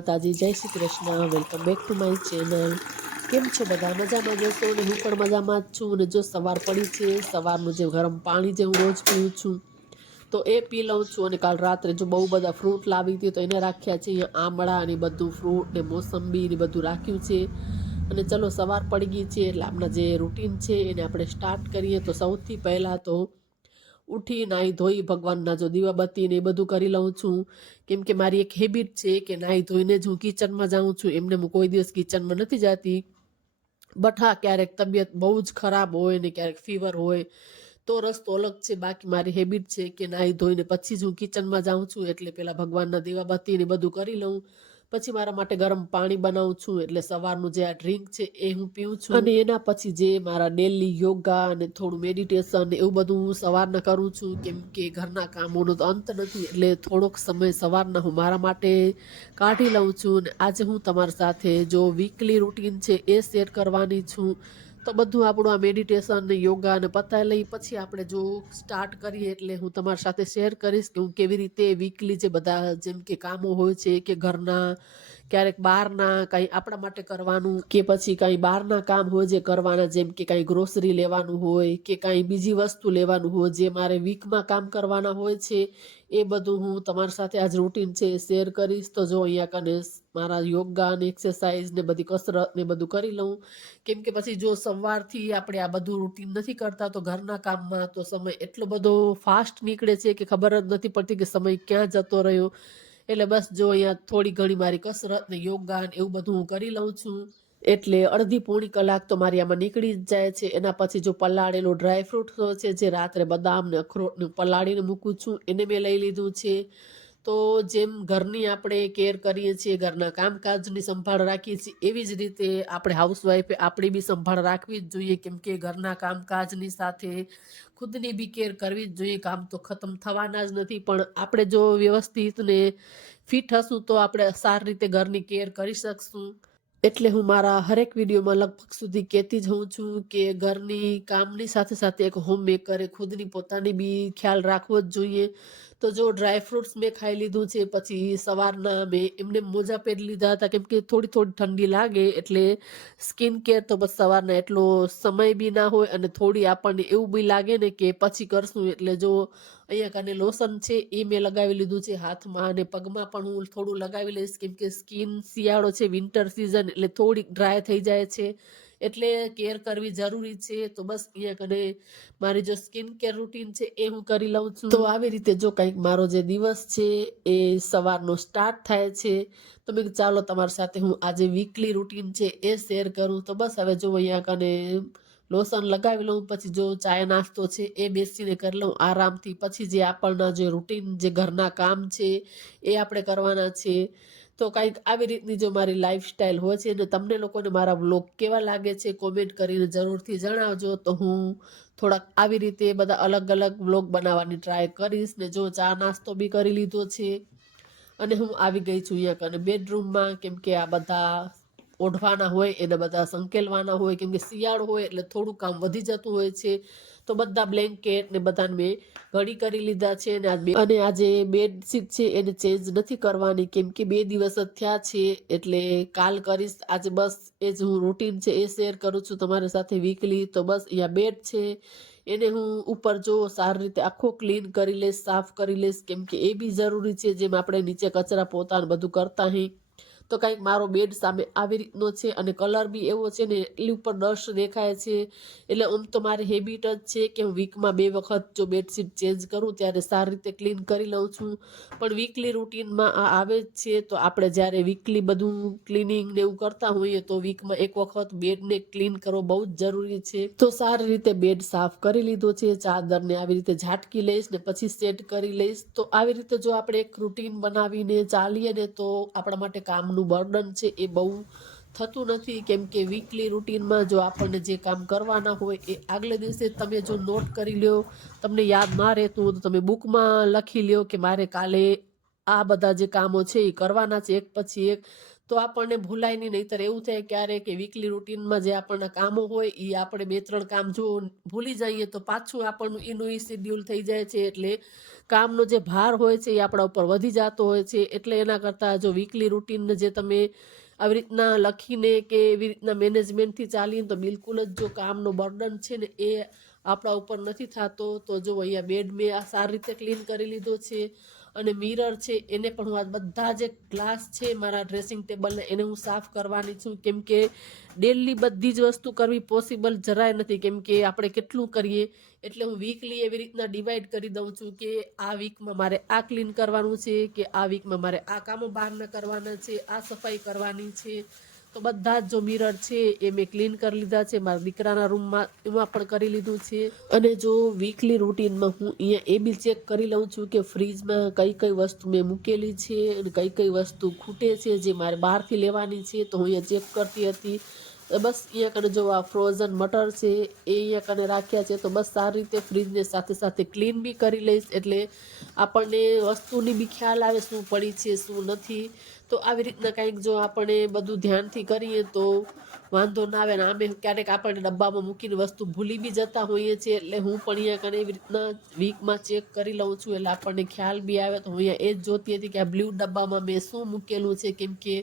માતાજી, Jai Shri Krishna. Welcome back to my channel કેમ છો બધા? મજામાં જશો અને હું પણ મજામાં જ છું અને જો સવાર પડી છે, સવારનું જે ગરમ પાણી જે હું રોજ પીઉં છું, તો એ પી લઉં છું. અને કાલ રાત્રે જો બહુ બધા ફ્રૂટ લાવી હતી, તો એને રાખ્યા છે. અહીંયા આમળા અને બધું ફ્રૂટ ને મોસંબી ને બધું રાખ્યું છે. અને ચલો સવાર પડી ગઈ છે, એટલે આપણા જે રૂટીન છે એને આપણે સ્ટાર્ટ કરીએ. તો સૌથી પહેલાં તો ઉઠી નાહી ધોઈ ભગવાનના જો દીવાબત્તી ને એ બધું કરી લઉં છું. કેમ કે મારી એક હેબિટ છે કે નાહી ધોઈને જ હું કિચનમાં જાઉં છું. એમને હું કોઈ દિવસ કિચનમાં નથી જતી. બટ હા, ક્યારેક તબિયત બહુ જ ખરાબ હોય ને ક્યારેક ફીવર હોય, તો રસ્તો અલગ છે. બાકી મારી હેબિટ છે કે નાહી ધોઈને પછી જ હું કિચનમાં જાઉં છું. એટલે પહેલાં ભગવાનના દીવાબત્તી ને બધું કરી લઉં. પછી મારા માટે ગરમ પાણી બનાવું છું, એટલે સવારનું જે આ ડ્રિંક છે એ હું પીઉં છું. અને એના પછી જે મારા ડેલી યોગા અને થોડું મેડિટેશન એવું બધું હું સવારના કરું છું, કેમ કે ઘરના કામોનો તો અંત નથી, એટલે થોડોક સમય સવારના હું મારા માટે કાઢી લઉં છું. અને આજે હું તમારી સાથે જો વીકલી રૂટીન છે એ શેર કરવાની છું. તો બધું આપણું આ મેડિટેશન ને યોગા અને પતાવી લઈ પછી આપણે જો સ્ટાર્ટ કરીએ એટલે હું તમારી સાથે શેર કરીશ કે હું કેવી રીતે વીકલી જે બધા જેમ કે કામો હોય છે કે ઘરના ક્યારેક બહારના કાંઈ આપણા માટે કરવાનું કે પછી કાંઈ બહારના કામ હોય જે કરવાના, જેમ કે કાંઈ ગ્રોસરી લેવાનું હોય કે કાંઈ બીજી વસ્તુ લેવાનું હોય, જે મારે વીકમાં કામ કરવાના હોય છે, એ બધું હું તમારી સાથે આજ રૂટીન છે શેર કરીશ. તો જો અહીંયા કને મારા યોગા અને એક્સરસાઇઝ ને બધી કસરત ને બધું કરી લઉં. કેમ કે પછી જો સવારથી આપણે આ બધું રૂટીન નથી કરતા, તો ઘરના કામમાં તો સમય એટલો બધો ફાસ્ટ નીકળે છે કે ખબર જ નથી પડતી કે સમય ક્યાં જતો રહ્યો. એટલે બસ જો અહીંયા થોડી ઘણી મારી કસરત ને યોગા એવું બધું હું કરી લઉં છું. એટલે અડધી પોણી કલાક તો મારી આમાં નીકળી જ જાય છે. એના પછી જો પલાળેલો ડ્રાયફ્રૂટ છે, જે રાત્રે બદામ ને અખરોટ ને પલાળીને મૂકું છું, એને મેં લઈ લીધું છે. તો જેમ ઘરની આપણે કેર કરીએ છીએ, ઘરના કામકાજની સંભાળ રાખીએ છીએ, એવી જ રીતે આપણે હાઉસવાઈફે આપણી બી સંભાળ રાખવી જ જોઈએ. કેમ કે ઘરના કામકાજની સાથે ખુદની બી કેર કરવી જ જોઈએ. કામ તો ખતમ થવાના જ નથી. પણ આપણે જો વ્યવસ્થિત ને ફિટ હશું તો આપણે સારી રીતે ઘરની કેર કરી શકશું. એટલે હું મારા હરેક વિડીયોમાં લગભગ સુધી કહેતી જ હોઉં છું કે ઘરની કામની સાથે સાથે એક હોમમેકરે ખુદની પોતાની બી ખ્યાલ રાખવો જ જોઈએ. તો જો ડ્રાય ફ્રૂટ્સ મેં ખાઈ લીધું છે, પછી સવારના મેં એમને મોજા પહેરી લીધા હતા, કેમ કે થોડી થોડી ઠંડી લાગે એટલે સ્કિન કેર તો બસ સવારના એટલો સમય બી ના હોય અને થોડી આપણને એવું બી લાગે ને કે પછી કરશું. એટલે જો અહીંયા કને લોશન છે એ મેં લગાવી લીધું છે હાથમાં અને પગમાં પણ હું થોડું લગાવી લઈશ, કેમ કે સ્કિન શિયાળો છે વિન્ટર સિઝન એટલે થોડીક ડ્રાય થઈ જાય છે. એટલે કેર કરવી જરૂરી છે, તો બસ અહીંયા કને મારી જો સ્કિન કેર રૂટીન છે એ હું કરી લઉં છું. તો આવી રીતે જો કંઈક મારો જે દિવસ છે એ સવારનો સ્ટાર્ટ થાય છે, તો મેં ચાલો તમારી સાથે હું આજે વીકલી રૂટીન છે એ શેર કરું. તો બસ હવે જો અહીંયા કને લોશન લગાવી લઉં, પછી જો ચાય નાસ્તો છે એ બેસીને કરી લઉં આરામથી. પછી જે આપણના જે રૂટીન જે ઘરના કામ છે એ આપણે કરવાના છે. તો કંઈક આવી રીતની જો મારી લાઈફસ્ટાઈલ હોય છે અને તમને લોકોને મારા વ્લોગ કેવા લાગે છે કોમેન્ટ કરીને જરૂરથી જણાવજો. તો હું થોડાક આવી રીતે બધા અલગ અલગ વ્લોગ બનાવવાની ટ્રાય કરીશ ને જો ચા નાસ્તો બી કરી લીધો છે. અને હું આવી ગઈ છું અહીંયા કને બેડરૂમમાં કેમ કે આ બધા ઓઢવાના હોય, એને બધા સંકેલવાના હોય, કેમ કે શિયાળો હોય એટલે થોડું કામ વધી જતું હોય છે. તો બધા બ્લેન્કેટ ને બધાને મેં ઘડી કરી લીધા છે અને આ અને આજે બેડશીટ છે એને ચેન્જ નથી કરવાની, કેમ કે બે દિવસ જ થયા છે એટલે કાલ કરીશ. આજે બસ એ જ હું રૂટીન છે એ શેર કરું છું તમારી સાથે વીકલી તો બસ અહીંયા બેડ છે. એને હું ઉપર જો સારી રીતે આખો ક્લીન કરી લઈશ, સાફ કરી લઈશ, કેમ કે એ બી જરૂરી છે, જેમ આપણે નીચે કચરા પોતાને બધું કરતા હી. તો કાંઈક મારો બેડ સામે આવી રીતનો છે અને કલર બી એવો છે ને, એટલી ઉપર ડસ્ટ દેખાય છે. એટલે આમ તો મારી હેબિટ જ છે કે હું વીકમાં બે વખત જો બેડશીટ ચેન્જ કરું ત્યારે સારી રીતે ક્લીન કરી લઉં છું. પણ વીકલી રૂટીનમાં આ આવે જ છે, તો આપણે જ્યારે વીકલી બધું ક્લિનિંગ ને એવું કરતા હોઈએ તો વીકમાં એક વખત બેડને ક્લીન કરવો બહુ જ જરૂરી છે. તો સારી રીતે બેડ સાફ કરી લીધો છે, ચાદરને આવી રીતે ઝાટકી લઈશ ને પછી સેટ કરી લઈશ. તો આવી રીતે જો આપણે એક રૂટીન બનાવીને ચાલીએ ને તો આપણા માટે કામનું બર્ડન છે એ બહુ થતું નથી. કેમ કે વીકલી રૂટીનમાં જો આપણને જે કામ કરવાના હોય એ આગલે દિવસે તમે જો નોટ કરી લ્યો, તમને યાદ ના રહેતું હોય તો તમે બુકમાં લખી લ્યો કે મારે કાલે આ બધા જે કામો છે એ કરવાના છે. એક પછી એક તો આપણને ભૂલાય નહીં, નહીંતર એવું થાય ક્યારે કે વીકલી રૂટીનમાં જે આપણના કામો હોય એ આપણે બે ત્રણ કામ જો ભૂલી જઈએ તો પાછું આપણનું એનું એ શેડ્યુલ થઈ જાય છે. એટલે કામનો જે ભાર હોય છે એ આપણા ઉપર વધી જતો હોય છે. એટલે એના કરતાં જો વીકલી રૂટીન જે તમે આવી રીતના લખીને કે એવી રીતના મેનેજમેન્ટથી ચાલીને તો બિલકુલ જ જો કામનો બર્ડન છે ને એ આપણા ઉપર નથી થતો. તો જો અહીંયા બેડ મેં આ સારી રીતે ક્લીન કરી લીધો છે. અને મિરર છે, એને પણ હું આ બધા જે ગ્લાસ છે, મારા ડ્રેસિંગ ટેબલને એને હું સાફ કરવાની છું. કેમ કે ડેલી બધી જ વસ્તુ કરવી પોસિબલ જરાય નથી. કેમ કે આપણે કેટલું કરીએ, એટલે હું વીકલી એવી રીતના ડિવાઈડ કરી દઉં છું કે આ વીકમાં મારે આ ક્લીન કરવાનું છે, કે આ વીકમાં મારે આ કામો બહારના કરવાના છે, આ સફાઈ કરવાની છે. તો બધા જ જો મિરર છે, એ મેં ક્લીન કરી લીધા છે, મારા દીકરાના રૂમમાં એમાં પણ કરી લીધું છે. અને જો વીકલી રૂટીનમાં હું અહીંયા એ બી ચેક કરી લઉં છું કે ફ્રીજમાં કઈ કઈ વસ્તુ મેં મૂકેલી છે અને કઈ કઈ વસ્તુ ખૂટે છે, જે મારે બહારથી લેવાની છે, તો હું અહીંયા ચેક કરતી હતી. બસ અહીંયા કને જો આ ફ્રોઝન મટર છે, એ અહીંયા કને રાખ્યા છે, તો બસ સારી રીતે ફ્રીજને સાથે સાથે ક્લીન બી કરી લઈશ. એટલે આપણને વસ્તુની બી ખ્યાલ આવે શું પડી છે, શું નથી. તો આવી રીતના કંઈક જો આપણે બધું ધ્યાનથી કરીએ તો વાંધો ના આવે ને આમે ક્યારેક આપણને ડબ્બામાં મૂકીને વસ્તુ ભૂલી બી જતા હોઈએ છીએ, એટલે હું પણ અહીંયા કને એવી રીતના વીકમાં ચેક કરી લઉં છું, એટલે આપણને ખ્યાલ બી આવે તો હું અહીંયા એ જ જોતી હતી કે આ બ્લુ ડબ્બામાં મેં શું મૂકેલું છે, કેમ કે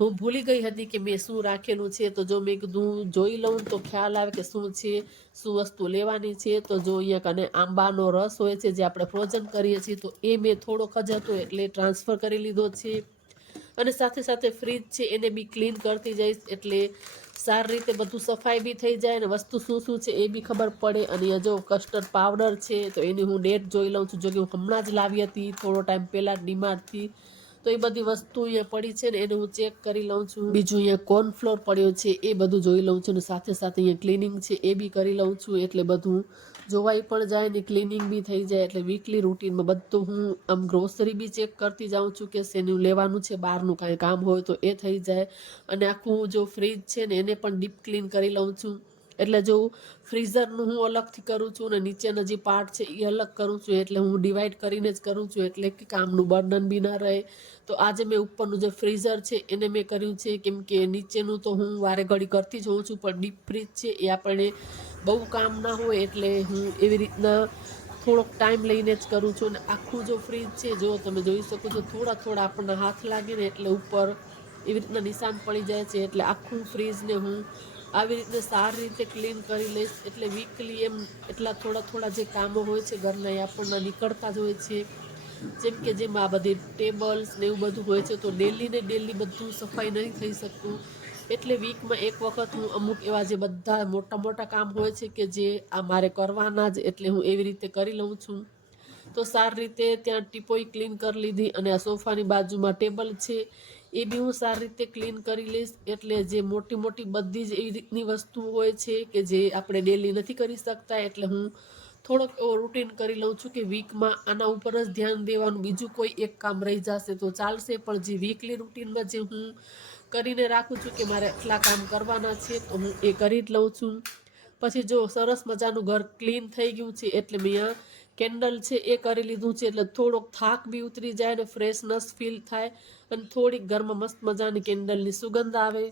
હું ભૂલી ગઈ હતી કે મેં શું રાખેલું છે, તો જો મેં કીધું જોઈ લઉં તો ખ્યાલ આવે કે શું છે, શું વસ્તુ લેવાની છે, તો જો અહીંયા કને આંબાનો રસ હોય છે જે આપણે ફ્રોઝન કરીએ છીએ, તો એ મેં થોડોક જ હતો એટલે ટ્રાન્સફર કરી લીધો છે. અને સાથે સાથે ફ્રીજ છે એને બી ક્લીન કરતી જઈશ એટલે સારી રીતે બધું સફાઈ બી થઈ જાય અને વસ્તુ શું શું છે એ બી ખબર પડે. અને જો કસ્ટર્ડ પાવડર છે તો એની હું ડેટ જોઈ લઉં છું. જો કે હું હમણાં જ લાવી હતી થોડો ટાઈમ પહેલાં ડીમાર્ટથી તો એ બધી વસ્તુ અહીંયા પડી છે ને એને હું ચેક કરી લઉં છું. બીજું અહીંયા કોર્નફ્લોર પડ્યો છે એ બધું જોઈ લઉં છું અને સાથે સાથે અહીંયા ક્લિનિંગ છે એ બી કરી લઉં છું એટલે બધું જોવાઈ પણ જાય ને ક્લિનિંગ બી થઈ જાય એટલે વીકલી રૂટીનમાં બધું હું આમ ગ્રોસરી બી ચેક કરતી જાઉં છું કે શેનું લેવાનું છે, બહારનું કાંઈ કામ હોય તો એ થઈ જાય. અને આખું જો ફ્રીજ છે ને એને પણ ડીપ ક્લીન કરી લઉં છું. એટલે જો ફ્રીઝરનું હું અલગથી કરું છું ને નીચેના જે પાર્ટ છે એ અલગ કરું છું, એટલે હું ડિવાઈડ કરીને જ કરું છું, એટલે કે કામનું બર્ડન બી ના રહે. તો આજે મેં ઉપરનું જે ફ્રીઝર છે એને મેં કર્યું છે, કેમ કે નીચેનું તો હું વારે ઘડી કરતી જ હોઉં છું, પણ ડીપ ફ્રીજ છે એ આપણે બહુ કામ ના હોય એટલે હું એવી રીતના થોડોક ટાઈમ લઈને જ કરું છું. અને આખું જો ફ્રીજ છે, જો તમે જોઈ શકો છો, થોડા થોડા આપણને હાથ લાગે ને એટલે ઉપર એવી રીતના નિશાન પડી જાય છે. એટલે આખું ફ્રીજને હું આવી રીતે સારી રીતે ક્લીન કરી લઈશ. એટલે વીકલી એમ એટલા થોડા થોડા જે કામો હોય છે, ઘરના એ આપણને નીકળતા જ હોય છે. જેમ કે જેમાં આ બધી ટેબલ્સ ને એવું બધું હોય છે, તો ડેલી ને ડેલી બધું સફાઈ નહીં થઈ શકતું. એટલે વીકમાં એક વખત હું અમુક એવા જે બધા મોટા મોટા કામ હોય છે કે જે આ મારે કરવાના જ, એટલે હું એવી રીતે કરી લઉં છું. તો સારી રીતે ત્યાં ટીપોઈ ક્લીન કરી લીધી અને આ સોફાની બાજુમાં ટેબલ છે, એ બી હું સારી રીતે ક્લીન કરી લઈશ. એટલે જે મોટી મોટી બધી જ એવી રીતની વસ્તુ હોય છે કે જે આપણે ડેલી નથી કરી શકતા, એટલે હું થોડોક એવો રૂટીન કરી લઉં છું કે વીકમાં આના ઉપર જ ધ્યાન દેવાનું. બીજું કોઈ એક કામ રહી જશે તો ચાલશે, પણ જે વીકલી રૂટીનમાં જે હું કરીને રાખું છું કે મારે આટલા કામ કરવાના છે, તો હું એ કરી જ લઉં છું. પછી જો સરસ મજાનું ઘર ક્લીન થઈ ગયું છે, એટલે મેં આ કેન્ડલ છે એ કરી લીધું છે, એટલે થોડોક થાક બી ઉતરી જાય અને ફ્રેશનેસ ફીલ થાય અને થોડીક ઘરમાં મસ્ત મજાની કેન્ડલની સુગંધ આવે.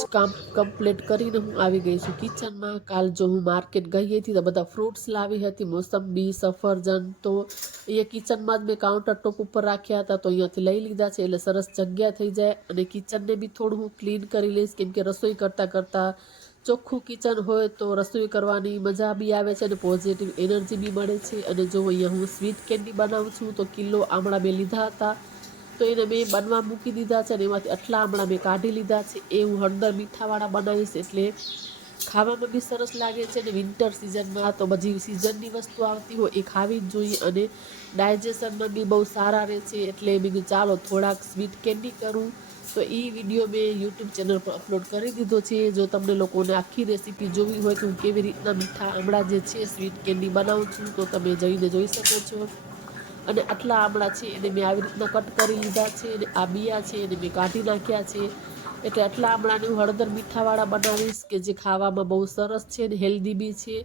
જ કામ કમ્પ્લીટ કરીને હું આવી ગઈ છું. કિચનમાં કાલ જો હું માર્કેટ ગઈ હતી તો બધા ફ્રૂટ્સ લાવી હતી, મોસંબી, સફરજન તો એ કિચનમાં જ મેં કાઉન્ટર ટોપ ઉપર રાખ્યા હતા તો અહીંયાથી લઈ લીધા છે એટલે સરસ જગ્યા થઈ જાય અને કિચનને બી થોડું હું ક્લીન કરી લઈશ કેમ કે રસોઈ કરતાં કરતાં ચોખ્ખું કિચન હોય તો રસોઈ કરવાની મજા બી આવે છે અને પોઝિટિવ એનર્જી બી મળે છે. અને જો અહીંયા હું સ્વીટ કેન્ડી બનાવું છું તો કિલો આમળા મેં લીધા હતા. તો એને મેં બનવા મૂકી દીધા છે અને એમાંથી આટલા હમણાં મેં કાઢી લીધા છે. એ હું હળદર મીઠાવાળા બનાવીશ એટલે ખાવામાં બી સરસ લાગે છે અને વિન્ટર સિઝનમાં તો બધી સિઝનની વસ્તુ આવતી હોય એ ખાવી જ જોઈએ અને ડાયજેશનમાં બી બહુ સારા રહે છે એટલે મેં ચાલો થોડાક સ્વીટ કેન્ડી કરું. તો એ વીડિયો મેં યુટ્યુબ ચેનલ પર અપલોડ કરી દીધો છે. જો તમને લોકોને આખી રેસીપી જોવી હોય કે હું કેવી રીતના મીઠા હમણાં જે છે સ્વીટ કેન્ડી બનાવું છું તો તમે જઈને જોઈ શકો છો. અને આટલા આમળા છે એને મેં આવી રીતના કટ કરી લીધા છે અને આ બિયા છે એને મેં કાઢી નાખ્યા છે. એટલે આટલા આમળાને હું હળદર મીઠાવાળા બનાવીશ કે જે ખાવામાં બહુ સરસ છે અને હેલ્ધી બી છે.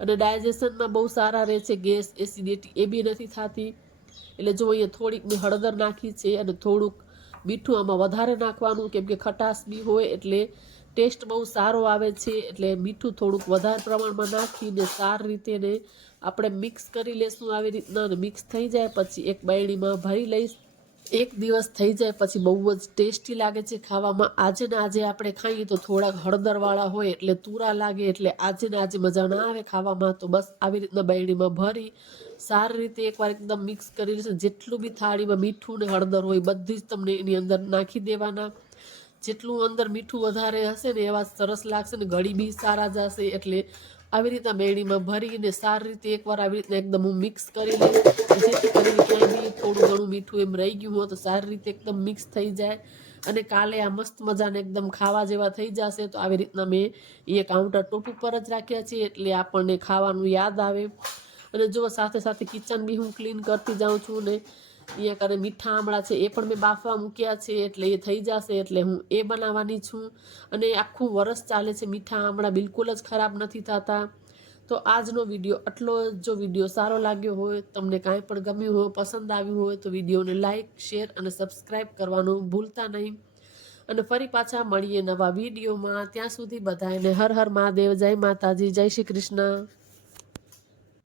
અને ડાયજેશનમાં બહુ સારા રહે છે ગેસ એસિડિટી એ બી નથી થતી. એટલે જો અહીંયા થોડીક મેં હળદર નાખી છે અને થોડુંક મીઠું આમાં વધારે નાખવાનું કેમ કે ખટાશ બી હોય એટલે ટેસ્ટ બહુ સારો આવે છે. એટલે મીઠું થોડુંક વધારે પ્રમાણમાં નાખીને સારી રીતે ને આપણે મિક્સ કરી લેશું આવી રીતના અને મિક્સ થઈ જાય, પછી એક બાયણીમાં ભરી લઈશ. એક દિવસ થઈ જાય, પછી બહુ જ ટેસ્ટી લાગે છે ખાવામાં. આજે ને આજે આપણે ખાઈએ તો થોડાક હળદરવાળા હોય, એટલે તુરા લાગે, એટલે આજે ને આજે મજા ના આવે ખાવામાં. તો બસ આવી રીતના બાયણીમાં ભરી, સારી રીતે એકવાર એકદમ મિક્સ કરી લેશે. જેટલું બી થાળીમાં મીઠું ને હળદર હોય, બધી જ તમને એની અંદર નાખી દેવાના. જેટલું અંદર મીઠું વધારે હશે ને એવા સરસ લાગશે ને ઘડી બી સારા જશે, એટલે આવી રીતના મેળીમાં ભરીને સારી રીતે એકવાર આવી રીતના એકદમ હું મિક્સ કરી લઈશ જેથી કરીને ક્યાંય બી થોડું ઘણું મીઠું એમ રહી ગયું હોય તો સારી રીતે એકદમ મિક્સ થઈ જાય. અને કાલે આ મસ્ત મજાને એકદમ ખાવા જેવા થઈ જશે તો આવી રીતના મેં એ કાઉન્ટર ટોપ ઉપર જ રાખ્યા છે એટલે આપણને ખાવાનું યાદ આવે. અને જો સાથે સાથે કિચન બી હું ક્લીન કરતી જાઉં છું ને અહીંયા કરે મીઠા આમળા છે, એ પણ મેં બાફવા મૂક્યા છે, એટલે એ થઈ જશે, એટલે હું એ બનાવવાની છું. અને આખું વરસ ચાલે છે મીઠા આમળા બિલકુલ જ ખરાબ નથી થતા. તો આજનો વીડિયો, આટલો જો વીડિયો સારો લાગ્યો હોય, તમને કાંઈ પણ ગમ્યું હોય, પસંદ આવ્યું હોય, તો વિડીયોને લાઇક શેર અને સબસ્ક્રાઈબ કરવાનું ભૂલતા નહીં. અને ફરી પાછા મળીએ નવા વિડીયોમાં. ત્યાં સુધી બધાને હર હર મહાદેવ, જય માતાજી, જય શ્રી કૃષ્ણ.